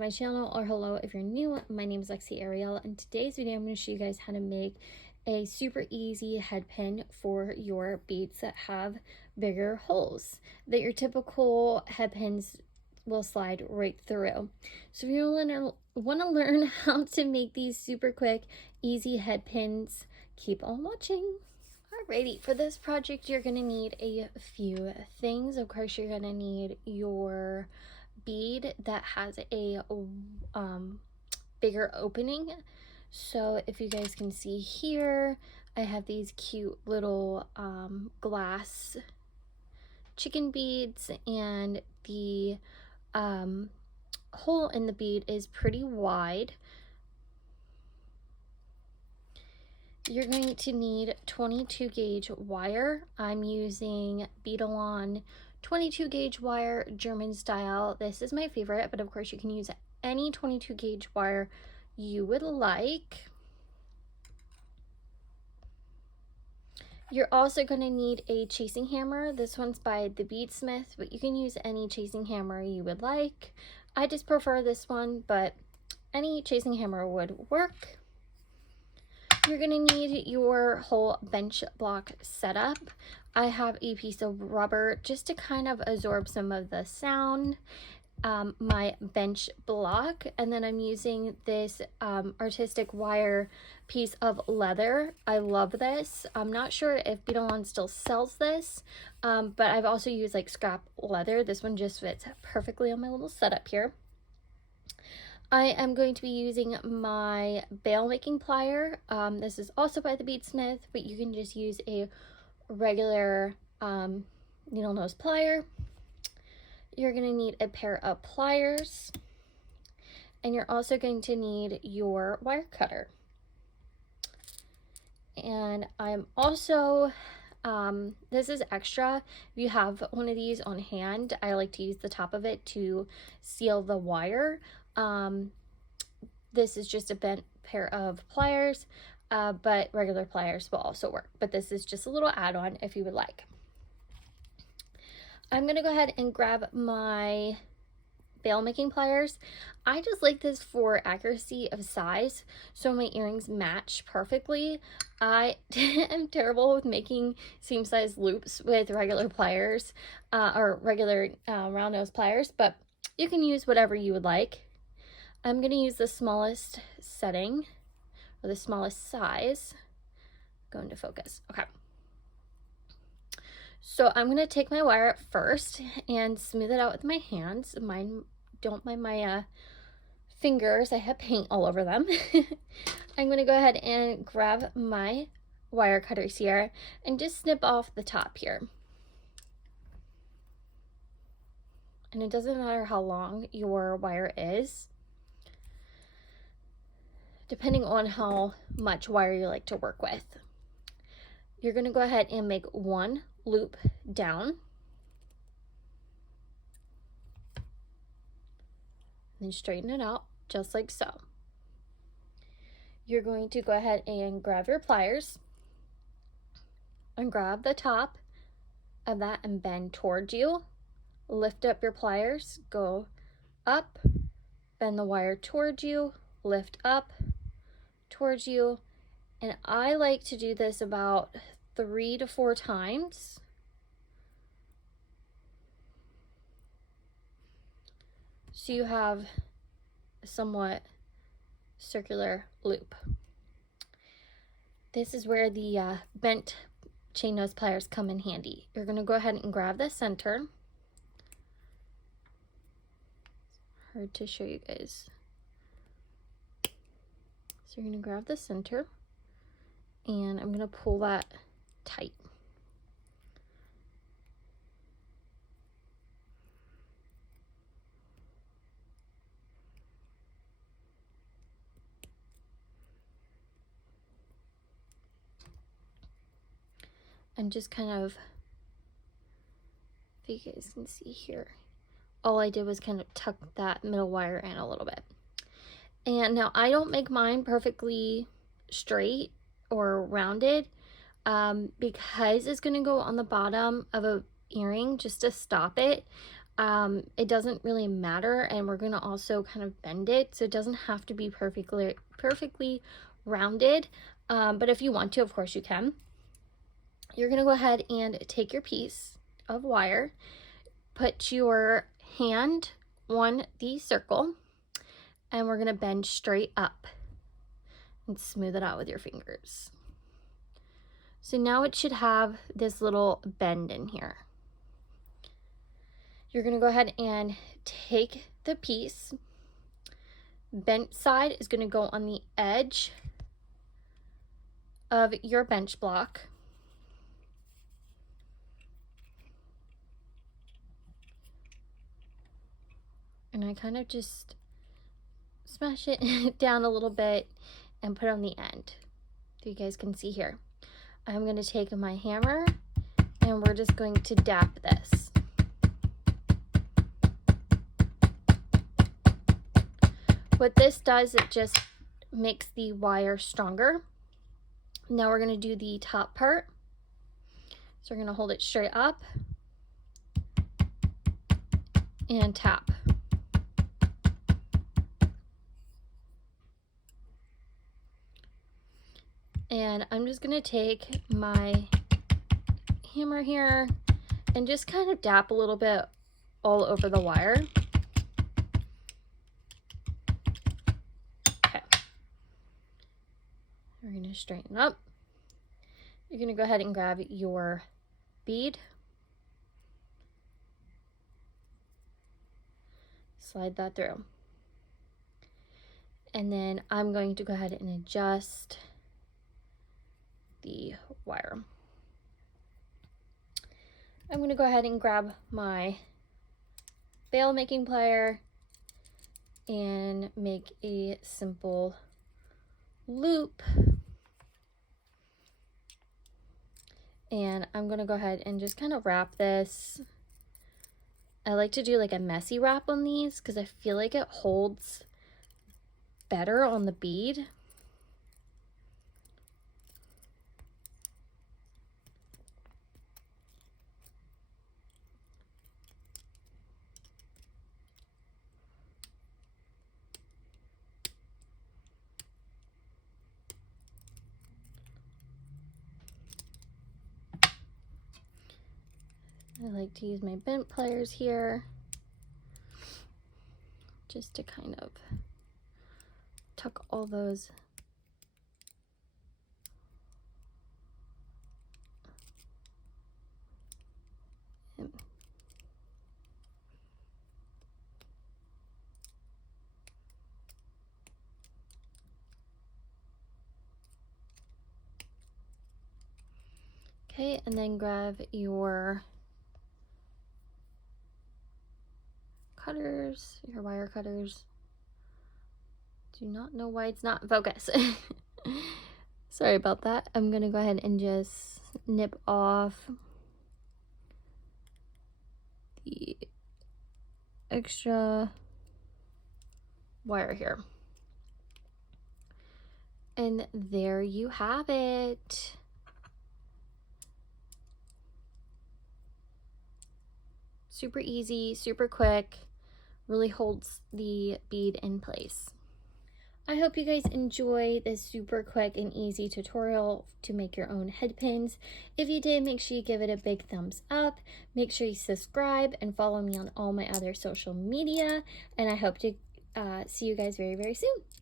to my channel, or hello if you're new. My name is Lexi Ariel, and today's video I'm going to show you guys how to make a super easy head pin for your beads that have bigger holes that your typical head pins will slide right through. So if you want to learn how to make these super quick, easy head pins, keep on watching. Alrighty, for this project you're going to need a few things. Of course, you're going to need your bead that has a bigger opening. So if you guys can see here, I have these cute little glass chicken beads, and the hole in the bead is pretty wide. You're going to need 22 gauge wire. I'm using Beadalon 22 gauge wire, German style. This is my favorite, but of course you can use any 22 gauge wire you would like. You're also going to need a chasing hammer. This one's by the Beadsmith, but you can use any chasing hammer you would like. I just prefer this one, but any chasing hammer would work. You're going to need your whole bench block setup. I have a piece of rubber just to kind of absorb some of the sound, my bench block, and then I'm using this artistic wire piece of leather. I love this. I'm not sure if Beadalon still sells this, but I've also used like scrap leather. This one just fits perfectly on my little setup here. I am going to be using my bail making plier. This is also by the Beadsmith, but you can just use a regular needle nose plier. You're going to need a pair of pliers, and you're also going to need your wire cutter. And I'm also, this is extra. If you have one of these on hand, I like to use the top of it to seal the wire. This is just a bent pair of pliers, but regular pliers will also work. But this is just a little add-on if you would like. I'm going to go ahead and grab my bail making pliers. I just like this for accuracy of size, so my earrings match perfectly. I am terrible with making seam size loops with regular pliers, or regular round nose pliers, but you can use whatever you would like. I'm going to use the smallest setting, or the smallest size. Go into focus. Okay. So I'm going to take my wire first and smooth it out with my hands. Don't mind my fingers. I have paint all over them. I'm going to go ahead and grab my wire cutters here and just snip off the top here. And it doesn't matter how long your wire is, depending on how much wire you like to work with. You're going to go ahead and make one loop down, then straighten it out just like so. You're going to go ahead and grab your pliers and grab the top of that and bend towards you. Lift up your pliers, go up, bend the wire towards you, lift up towards you, and I like to do this about 3 to 4 times. So you have a somewhat circular loop. This is where the bent chain nose pliers come in handy. You're going to go ahead and grab the center. Hard to show you guys. So you're going to grab the center, and I'm going to pull that tight. And just kind of, if you guys can see here, all I did was kind of tuck that middle wire in a little bit. And now I don't make mine perfectly straight or rounded because it's going to go on the bottom of a earring just to stop it. it doesn't really matter, and we're going to also kind of bend it, so it doesn't have to be perfectly rounded, but if you want to, of course you can. You're going to go ahead and take your piece of wire, put your hand on the circle, and we're going to bend straight up and smooth it out with your fingers. So now it should have this little bend in here. You're going to go ahead and take the piece. Bent side is going to go on the edge of your bench block. And I kind of just smash it down a little bit and put it on the end, so you guys can see here. I'm going to take my hammer and we're just going to dap this. What this does, it just makes the wire stronger. Now we're going to do the top part. So we're going to hold it straight up and tap. And I'm just going to take my hammer here and just kind of dap a little bit all over the wire. Okay. We're going to straighten up. You're going to go ahead and grab your bead. Slide that through. And then I'm going to go ahead and adjust the wire. I'm going to go ahead and grab my bail making plier and make a simple loop. And I'm going to go ahead and just kind of wrap this. I like to do like a messy wrap on these because I feel like it holds better on the bead. I like to use my bent pliers here just to kind of tuck all those in. Okay, and then grab your cutters, your wire cutters. Do not know why it's not in focus. Sorry about that. I'm gonna go ahead and just nip off the extra wire here. And there you have it. Super easy, super quick, really holds the bead in place. I hope you guys enjoy this super quick and easy tutorial to make your own head pins. If you did, make sure you give it a big thumbs up. Make sure you subscribe and follow me on all my other social media. And I hope to see you guys very, very soon.